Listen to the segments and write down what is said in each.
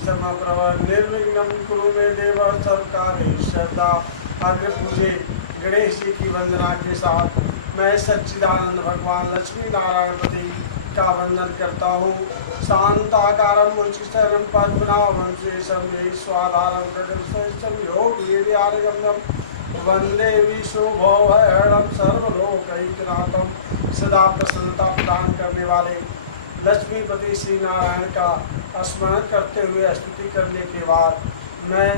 समप्रभ निर्विघ्नं कुरु मे देव सर्वकार्येषु सर्वदा। अग्र पूजे गणेश जी की वंदना के साथ मैं सच्चिदानंद भगवान लक्ष्मी नारायण पति का वंदन करता हूँ। शांताकारं मुचिस्तरं पद्मनाभं शेषं स्वाधारं गगनसदृशं योगवीर्यार्यगम्यं वंदे विश्वभवहरणं सर्वलोकैकनाथं। सदा प्रसन्नता प्रदान करने वाले लक्ष्मीपति श्री नारायण का स्मरण करते हुए स्तुति करने के बाद मैं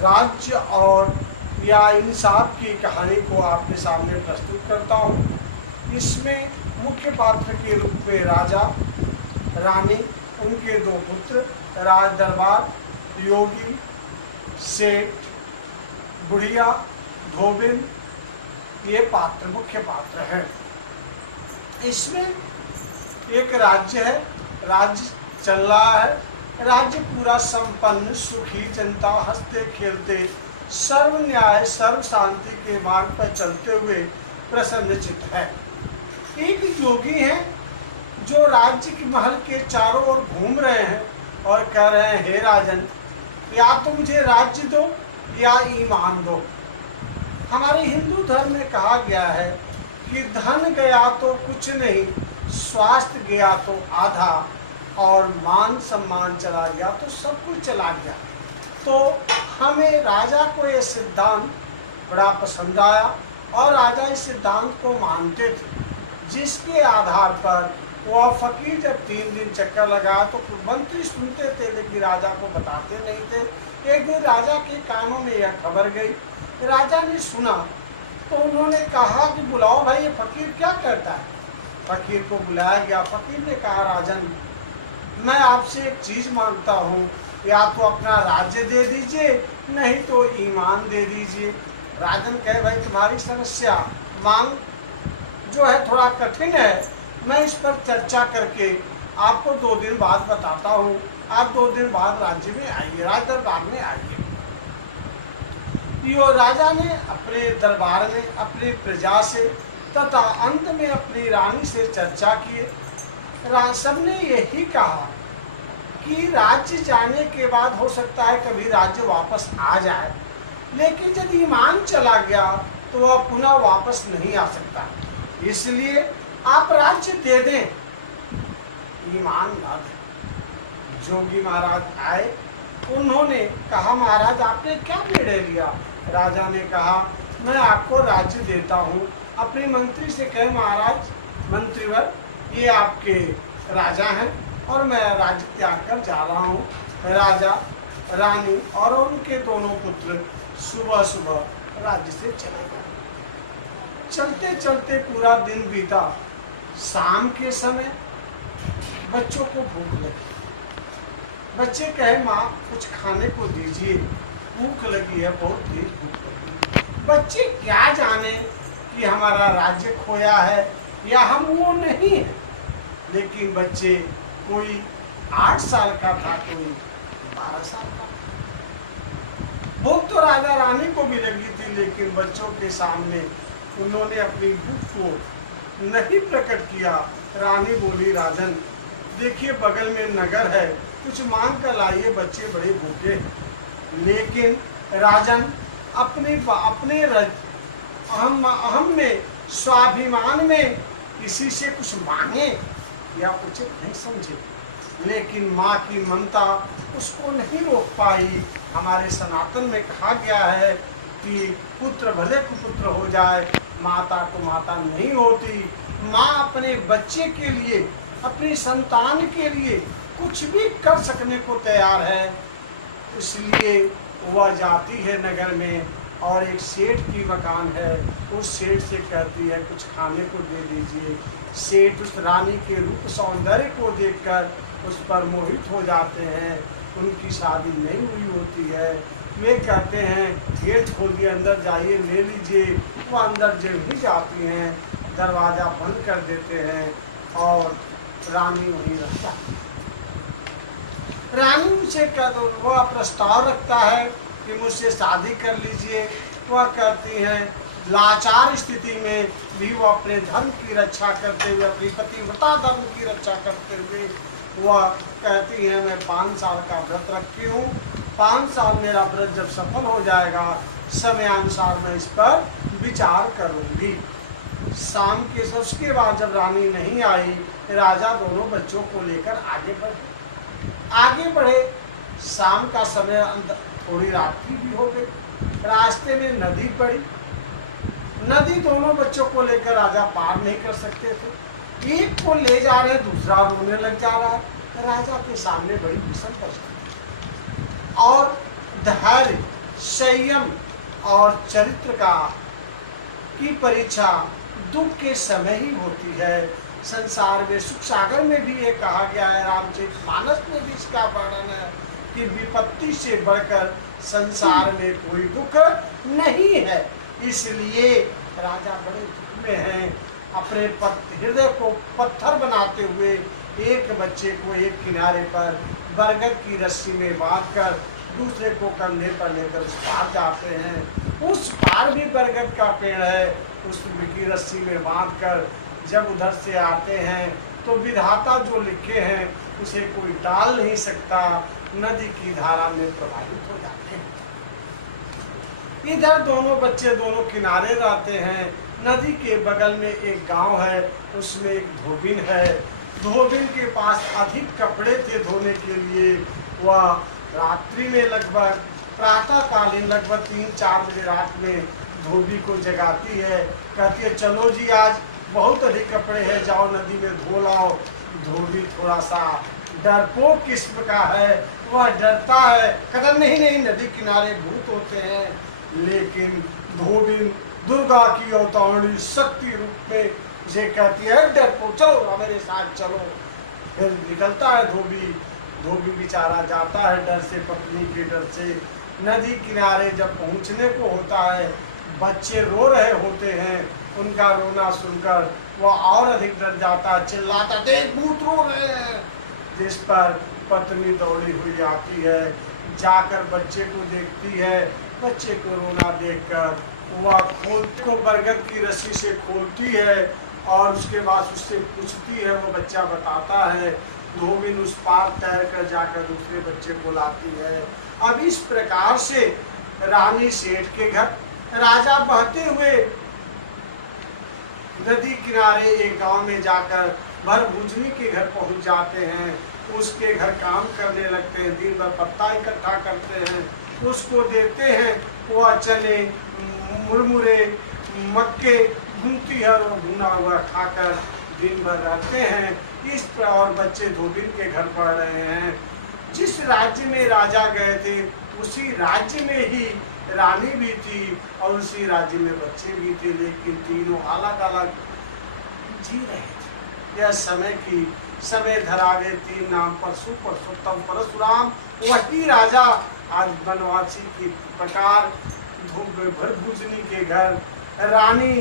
राज्य और या इंसाफ की कहानी को आपके सामने प्रस्तुत करता हूँ। इसमें मुख्य पात्र के रूप में राजा, रानी, उनके दो पुत्र, राज दरबार, योगी, सेठ, बुढ़िया, धोबिन, ये पात्र मुख्य पात्र हैं। इसमें एक राज्य है, राज्य चल रहा है, राज्य पूरा संपन्न, सुखी, जनता हंसते खेलते, सर्व न्याय सर्व शांति के मार्ग पर चलते हुए प्रसन्नचित्त है। एक योगी है जो राज्य के महल के चारों ओर घूम रहे हैं और कह रहे हैं, हे राजन, या तो मुझे राज्य दो या ईमान दो। हमारे हिंदू धर्म में कहा गया है कि धन गया तो कुछ नहीं, स्वास्थ्य गया तो आधा, और मान सम्मान चला गया तो सब कुछ चला गया। तो हमें राजा को ये सिद्धांत बड़ा पसंद आया और राजा इस सिद्धांत को मानते थे, जिसके आधार पर वह फकीर जब 3 दिन चक्कर लगाया तो मंत्री सुनते थे लेकिन राजा को बताते नहीं थे। एक दिन राजा के कानों में यह खबर गई, राजा ने सुना तो उन्होंने कहा कि बुलाओ भाई, ये फकीर क्या करता है। फकीर को बुलाया गया। फकीर ने कहा, राजन, मैं आपसे एक चीज़ मांगता हूँ, या तो अपना राज्य दे दीजिए नहीं तो ईमान दे दीजिए। राजन कहे, भाई तुम्हारी समस्या मांग जो है थोड़ा कठिन है, मैं इस पर चर्चा करके आपको 2 दिन बाद बताता हूँ। आप 2 दिन बाद राज्य में आइए, राज दरबार में आइए। यो राजा ने अपने दरबार में अपनी प्रजा से तथा अंत में अपनी रानी से चर्चा किए। सबने यही कहा कि राज्य जाने के बाद हो सकता है कभी राज्य वापस आ जाए, लेकिन जब ईमान चला गया तो वह पुनः वापस नहीं आ सकता। इसलिए आप राज्य दे दें, ईमान न दें। जोगी महाराज आए, उन्होंने कहा, महाराज आपने क्या निर्णय लिया। राजा ने कहा, मैं आपको राज्य देता हूँ। अपने मंत्री से कहे, महाराज मंत्रीवर, ये आपके राजा हैं और मैं राज्य त्याग कर जा रहा हूँ। राजा, रानी और उनके दोनों पुत्र सुबह सुबह राज्य से चले गए। चलते चलते पूरा दिन बीता। शाम के समय बच्चों को भूख लगी। बच्चे कहे, माँ कुछ खाने को दीजिए, भूख लगी है, बहुत तेज भूख लगी। बच्चे क्या जाने कि हमारा राज्य खोया है या हम वो नहीं है, लेकिन बच्चे कोई 8 साल का था, कोई 12 साल का। भूख तो राजा रानी को भी लगी थी, लेकिन बच्चों के सामने उन्होंने अपनी भूख को नहीं प्रकट किया। रानी बोली, राजन देखिए बगल में नगर है, कुछ मांग कर लाइए, बच्चे बड़े भूखे हैं। लेकिन राजन अपने अहम में, स्वाभिमान में किसी से कुछ मांगे या उचित नहीं समझे, लेकिन माँ की ममता उसको नहीं रोक पाई। हमारे सनातन में कहा गया है कि पुत्र भले कुपुत्र हो जाए, माता तो माता नहीं होती। माँ अपने बच्चे के लिए, अपनी संतान के लिए कुछ भी कर सकने को तैयार है। इसलिए वह जाती है नगर में और एक सेठ की मकान है, उस सेठ से कहती है, कुछ खाने को दे दीजिए। सेठ उस रानी के रूप सौंदर्य को देखकर उस पर मोहित हो जाते हैं। उनकी शादी नहीं हुई होती है। वे कहते हैं, गेट खोल दिए, अंदर जाइए, ले लीजिए। वो अंदर जब ही जाती हैं, दरवाज़ा बंद कर देते हैं और रानी वहीं रह जाती है। रानी उनसे वह प्रस्ताव रखता है कि मुझसे शादी कर लीजिए। वह कहती हैं, लाचार स्थिति में भी वो अपने धर्म की रक्षा करते हुए, अपनी पतिव्रता धर्म की रक्षा करते हुए वह कहती है मैं 5 साल का व्रत रखी हूँ, 5 साल मेरा व्रत जब सफल हो जाएगा समयानुसार मैं इस पर विचार करूँगी। शाम के उसके बाद जब रानी नहीं आई, राजा दोनों बच्चों को लेकर आगे बढ़े। शाम का समय, थोड़ी रात्रि भी हो गई। रास्ते में नदी पड़ी। नदी दोनों बच्चों को लेकर राजा पार नहीं कर सकते थे। एक को ले जा रहे, दूसरा रोने लग जा रहा है। राजा के सामने बड़ी विषम परिस्थिति और धैर्य, संयम और चरित्र की परीक्षा दुख के समय ही होती है। संसार में सुख सागर में भी ये कहा गया है, रामचरितमानस में भी इसका वर्णन है कि विपत्ति से बढ़कर संसार में कोई दुख नहीं है। इसलिए राजा बड़े दुख में हैं। अपने हृदय को पत्थर बनाते हुए एक बच्चे को एक किनारे पर बरगद की रस्सी में बांधकर दूसरे को कंधे पर लेकर उस पार जाते हैं। उस पार भी बरगद का पेड़ है, उस की रस्सी में बांधकर जब उधर से आते हैं तो विधाता जो लिखे हैं उसे कोई टाल नहीं सकता, नदी की धारा में प्रभावित हो जाते हैं। इधर दोनों बच्चे दोनों किनारे रहते हैं। नदी के बगल में एक गांव है, उसमें एक धोबिन है। धोबिन के पास अधिक कपड़े थे धोने के लिए। वह रात्रि में लगभग प्रातःकालीन लगभग 3-4 बजे रात में धोबी को जगाती है, कहती है चलो जी आज बहुत अधिक कपड़े हैं, जाओ नदी में धो लाओ। धोबी थोड़ा सा डरपोक किस्म का है, वह डरता है, कहता नहीं नहीं नदी किनारे भूत होते हैं। लेकिन धोबिन दुर्गा की अवतारणी शक्ति रूप में उसे कहती है डरपोक चलो मेरे साथ चलो। फिर निकलता है धोबी। धोबी बेचारा जाता है डर से, पत्नी के डर से। नदी किनारे जब पहुंचने को होता है, बच्चे रो रहे होते हैं। उनका रोना सुनकर वह और अधिक डर जाता, चिल्लाता देख भूत रो रहे हैं। जिस पर पत्नी दौड़ी हुई आती है, जाकर बच्चे को देखती है। बच्चे को रोना देखकर वह को बरगद की रस्सी से खोलती है और उसके बाद उससे पूछती है। वो बच्चा बताता है। धोबिन उस पार तैर कर जाकर दूसरे बच्चे को लाती है। अब इस प्रकार से रानी सेठ के घर, राजा बहते हुए नदी किनारे एक गांव में जाकर भरभुजनी के घर पहुंच जाते हैं। उसके घर काम करने लगते हैं, दिन भर पत्ता इकट्ठा करते हैं, उसको देते हैं। वह चने, मुरमुरे, मक्के भूनती है और भुना हुआ खाकर दिन भर रहते हैं। इस पर और बच्चे धोबिन के घर पढ़ रहे हैं। जिस राज्य में राजा गए थे उसी राज्य में ही रानी भी थी और उसी राज्य में बच्चे भी थे, लेकिन तीनों अलग अलग जी रहे थे। यह समय धरा गए। 3 नाम परशु, परसोत्तम, परशुराम। वही राजा आज बनवासी की प्रकार भरभुजनी के घर, रानी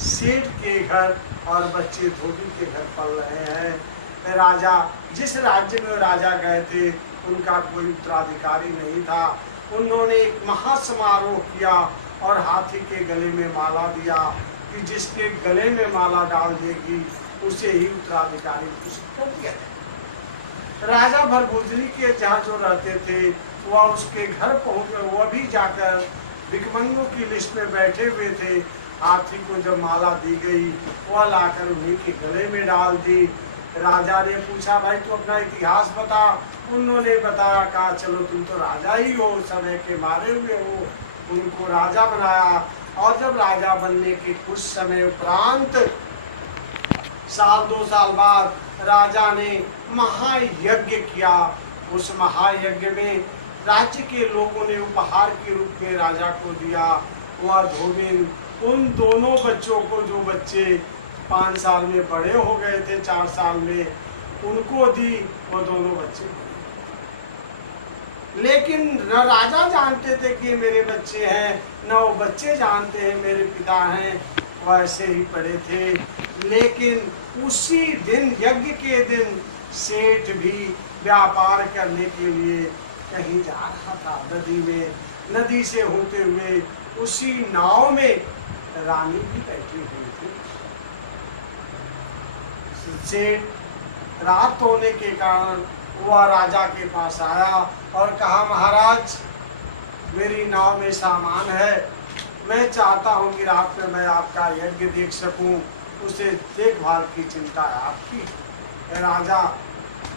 सेठ के घर और बच्चे धोबी के घर पल रहे हैं। राजा जिस राज्य में राजा गए थे उनका कोई उत्तराधिकारी नहीं था। उन्होंने एक महासमारोह किया और हाथी के गले में माला दिया कि जिसके गले में माला डाल देगी उसे ही उत्तराधिकारी घोषित कर दिया। राजा भरभुजनी के जहाँ जो रहते थे वह उसके घर पहुँच, वह भी जाकर भिखमंगों की लिस्ट में बैठे हुए थे। हाथी को जब माला दी गई वह लाकर उन्हीं के गले में डाल दी। राजा ने पूछा भाई तू अपना इतिहास बता। उन्होंने बताया, कहा चलो तुम तो राजा ही हो, समय के मारे हुए हो। उनको राजा बनाया और जब राजा बनने के कुछ समय उपरांत 1-2 साल बाद राजा ने महायज्ञ किया। उस महायज्ञ में राज्य के लोगों ने उपहार के रूप में राजा को दिया। वह धोबिन उन दोनों बच्चों को, जो बच्चे 5 साल में बड़े हो गए थे, 4 साल में, उनको दी। वो दोनों बच्चे, लेकिन न राजा जानते थे कि मेरे बच्चे हैं, न वो बच्चे जानते हैं मेरे पिता हैं। वैसे ही पड़े थे। लेकिन उसी दिन, यज्ञ के दिन, सेठ भी व्यापार करने के लिए कहीं जा रहा था नदी में। नदी से होते हुए उसी नाव में रानी भी बैठी हुई थी। सेठ रात होने के कारण वह राजा के पास आया और कहा, महाराज मेरी नाव में सामान है, मैं चाहता हूँ कि रात में मैं आपका यज्ञ देख सकूं, उसे देखभाल की चिंता है आपकी। राजा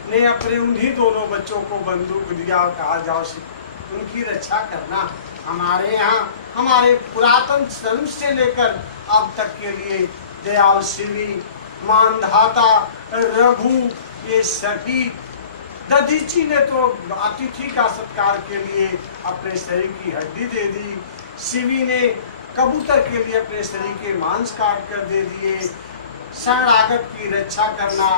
ने अपने उन्हीं दोनों बच्चों को बंदूक दिया और कहा, जाओ उनकी रक्षा करना। हमारे यहाँ हमारे पुरातन जन्म से लेकर अब तक के लिए दयाल शिवी, मानधाता, रघु, ये सभी, दधीची ने तो अतिथि का सत्कार के लिए अपने शरीर की हड्डी दे दी, शिवी ने कबूतर के लिए अपने शरीर के मांस काट कर दे दिए। शरणागत की रक्षा करना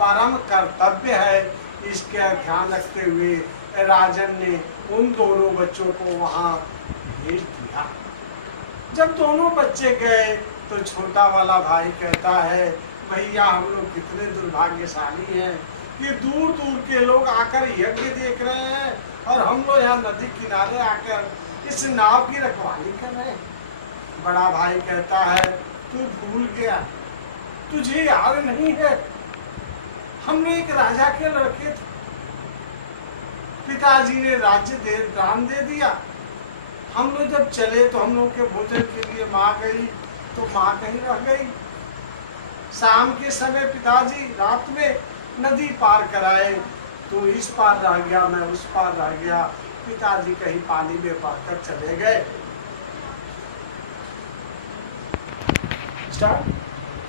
परम कर्तव्य है, इसका ध्यान रखते हुए राजन ने उन दोनों बच्चों को वहां भेज दिया। जब दोनों बच्चे गए तो छोटा वाला भाई कहता है, भैया हम लोग कितने दुर्भाग्यशाली हैं कि दूर दूर के लोग आकर यज्ञ देख रहे हैं और हम लोग यहाँ नदी किनारे आकर इस नाव की रखवाली कर रहे हैं। बड़ा भाई कहता है, तू भूल गया, तुझे याद नहीं है हमने एक राजा के लड़के थे, पिताजी ने राज्य दान दे दिया, हम लोग जब चले तो हम लोग के भोजन के लिए माँ गई तो माँ कहीं रह गई। शाम के समय पिताजी रात में नदी पार कराए तो इस पार रह गया, मैं उस पार रह गया, पिताजी कहीं पानी में बहकर चले गए।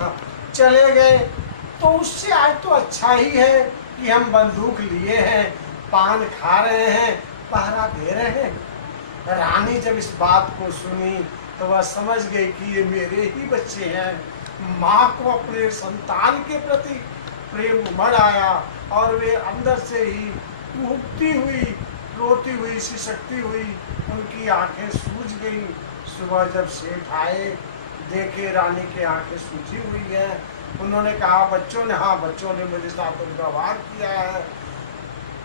हाँ, चले गए तो उससे आज तो अच्छा ही है कि हम बंदूक लिए हैं, पान खा रहे हैं, पहरा दे रहे हैं। रानी जब इस बात को सुनी तो वह समझ गई कि ये मेरे ही बच्चे हैं। माँ को अपने संतान के प्रति प्रेम उमड़ आया और वे अंदर से ही उबती हुई, रोती हुई, सिसकती हुई, उनकी आंखें सूज गईं। सुबह जब सेठ आए, देखे रानी की आंखें सूजी हुई हैं। उन्होंने कहा, बच्चों ने, हाँ बच्चों ने मेरे साथ व्यवहार किया है,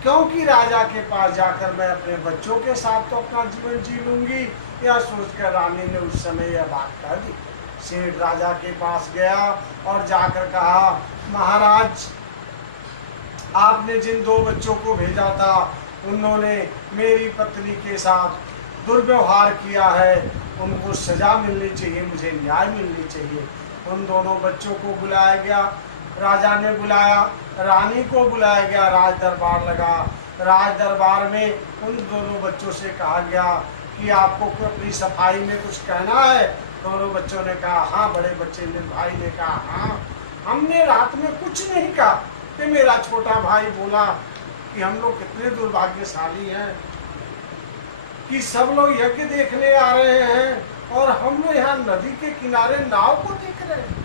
क्योंकि राजा के पास जाकर मैं अपने बच्चों के साथ तो अपना जीवन जी लूंगी, यह सोचकर रानी ने उस समय यह बात कह दी। सेठ राजा के पास गया और जाकर कहा, महाराज आपने जिन दो बच्चों को भेजा था उन्होंने मेरी पत्नी के साथ दुर्व्यवहार किया है, उनको सजा मिलनी चाहिए, मुझे न्याय मिलनी चाहिए। उन दोनों बच्चों को बुलाया गया, राजा ने बुलाया, रानी को बुलाया गया, राज दरबार लगा। राज दरबार में उन दोनों बच्चों से कहा गया कि आपको अपनी सफाई में कुछ कहना है। दोनों बच्चों ने कहा, हाँ। बड़े बच्चे ने, भाई ने कहा, हाँ हमने रात में कुछ नहीं कहा कि मेरा छोटा भाई बोला कि हम लोग कितने दुर्भाग्यशाली हैं कि सब लोग यज्ञ देखने आ रहे हैं और हम लोग यहाँ नदी के किनारे नाव को देख रहे हैं,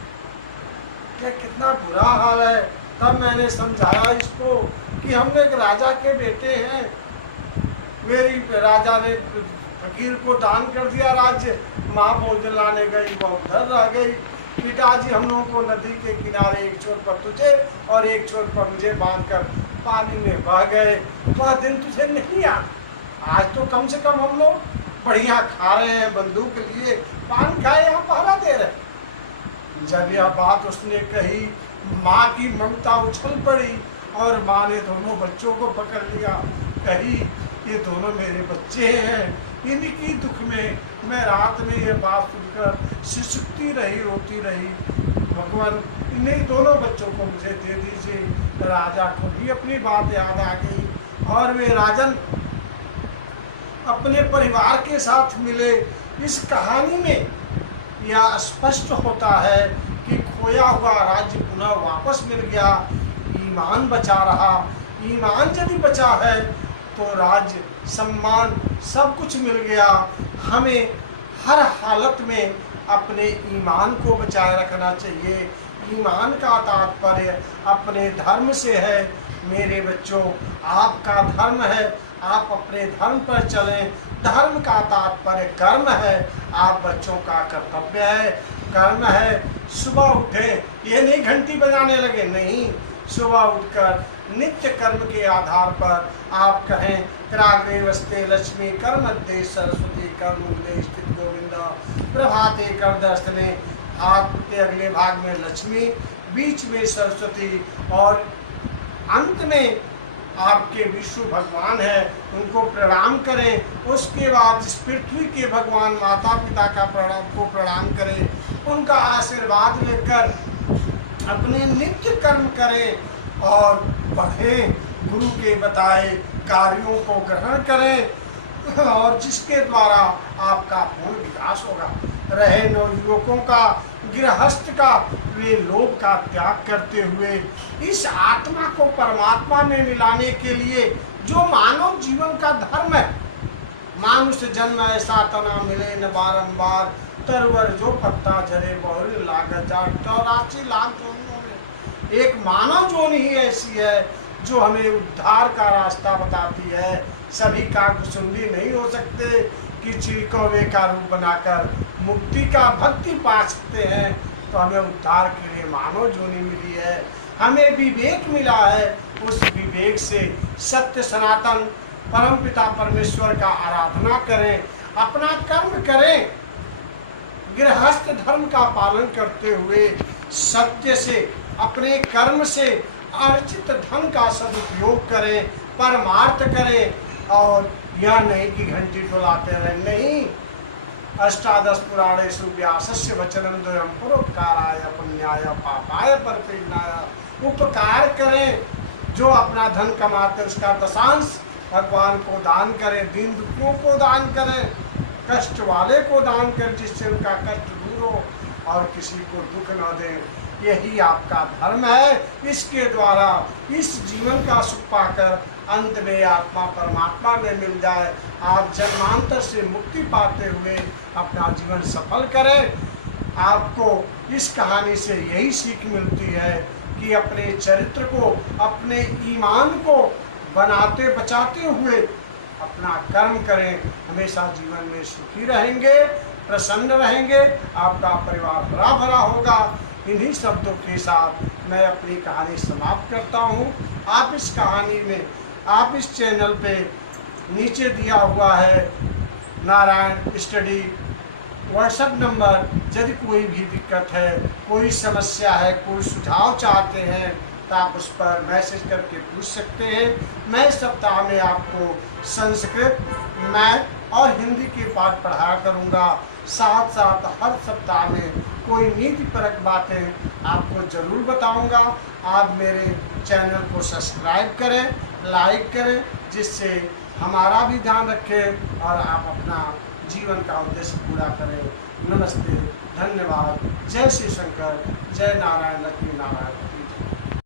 यह कितना बुरा हाल है। तब मैंने समझाया इसको कि हम एक राजा के बेटे हैं, मेरी राजा ने फकीर को दान कर दिया राज्य, माँ भोजन लाने गई, वह उधर रह गई। पिताजी हम लोगों को नदी के किनारे एक छोर पर तुझे और एक छोर पर मुझे बांधकर पानी में बह गए। वह दिन तुझे नहीं याद? आज तो कम से कम हम लोग बढ़िया खा रहे हैं, बंदूक लिए, पान खाए, यहाँ पहरा दे रहे। जब यह बात उसने कही, माँ की ममता उछल पड़ी और माँ ने दोनों बच्चों को पकड़ लिया, कही ये दोनों मेरे बच्चे हैं, इनकी दुख में मैं रात में ये बात सुनकर सिसकती रही, रोती रही। भगवान इन्हीं दोनों बच्चों को मुझे दे दीजिए। राजा को भी अपनी बात याद आ गई और वे राजन अपने परिवार के साथ मिले। इस कहानी में यह स्पष्ट होता है कि खोया हुआ राज्य पुनः वापस मिल गया, ईमान बचा रहा। ईमान यदि बचा है तो राज्य, सम्मान, सब कुछ मिल गया। हमें हर हालत में अपने ईमान को बचाए रखना चाहिए। ईमान का तात्पर्य अपने धर्म से है। मेरे बच्चों, आपका धर्म है, आप अपने धर्म पर चलें। धर्म का तात्पर्य कर्म है, आप बच्चों का कर्तव्य है, कर्म है। सुबह उठे, ये नहीं घंटी बजाने लगे, नहीं, सुबह उठकर नित्य कर्म के आधार पर आप कहें, कराग्रे वस्ते लक्ष्मी कर मध्य सरस्वती कर मूले स्थित गोविंदा प्रभाते कर दर्शने। हाथ के अगले भाग में लक्ष्मी, बीच में सरस्वती और अंत में आपके विष्णु भगवान है उनको प्रणाम करें। उसके बाद इस पृथ्वी के भगवान माता पिता को प्रणाम करें, उनका आशीर्वाद लेकर अपने नित्य कर्म करें और बढ़ें, गुरु के बताए कार्यों को ग्रहण करें और जिसके द्वारा आपका पूर्ण विकास होगा। रहे नवयुवकों का, गृहस्थ का, वे लोभ का त्याग करते हुए इस आत्मा को परमात्मा में मिलाने के लिए जो मानव जीवन का धर्म है, मानुष जन्म ऐसा तना मिले न बारंबार, तरवर जो पत्ता झरे बहुरी लागत जाट 84 लाख जोनियों में एक मानव जोन ही ऐसी है जो हमें उद्धार का रास्ता बताती है। सभी कागसुंडी नहीं हो सकते कि चिलकौवे का रूप बनाकर मुक्ति का भक्ति पा सकते हैं, तो हमें उद्धार के लिए मानव जोनी मिली है, हमें विवेक मिला है। उस विवेक से सत्य सनातन परमपिता परमेश्वर का आराधना करें, अपना कर्म करें, गृहस्थ धर्म का पालन करते हुए सत्य से अपने कर्म से अर्जित धन का सदुपयोग करें, परमार्थ करें। और यह नहीं कि घंटी डुलाते रहे, नहीं। अष्टादश पुराणेषु व्यासस्य वचनं द्वयं परोपकाराय पुण्याय पापाय परपीडनाय। उपकार करें, जो अपना धन कमाते उसका दशांश भगवान को दान करें, दीन दुखियों को दान करें, कष्ट वाले को दान करें जिससे उनका कष्ट दूर हो और किसी को दुख न दें। यही आपका धर्म है। इसके द्वारा इस जीवन का सुख पाकर अंत में आत्मा परमात्मा में मिल जाए, आप जन्मांतर से मुक्ति पाते हुए अपना जीवन सफल करें। आपको इस कहानी से यही सीख मिलती है कि अपने चरित्र को, अपने ईमान को बनाते बचाते हुए अपना कर्म करें, हमेशा जीवन में सुखी रहेंगे, प्रसन्न रहेंगे, आपका परिवार हरा भरा होगा। इन्हीं शब्दों के साथ मैं अपनी कहानी समाप्त करता हूँ। आप इस कहानी में, आप इस चैनल पे नीचे दिया हुआ है नारायण स्टडी व्हाट्सएप नंबर, यदि कोई भी दिक्कत है, कोई समस्या है, कोई सुझाव चाहते हैं तो आप उस पर मैसेज करके पूछ सकते हैं। मैं सप्ताह में आपको संस्कृत, मैथ और हिंदी के पाठ पढ़ाया करूँगा। साथ साथ हर सप्ताह में कोई नीतिपरक बातें आपको ज़रूर बताऊँगा। आप मेरे चैनल को सब्सक्राइब करें, लाइक करें, जिससे हमारा भी ध्यान रखें और आप अपना जीवन का उद्देश्य पूरा करें। नमस्ते, धन्यवाद। जय श्री शंकर, जय नारायण, लक्ष्मी नारायण।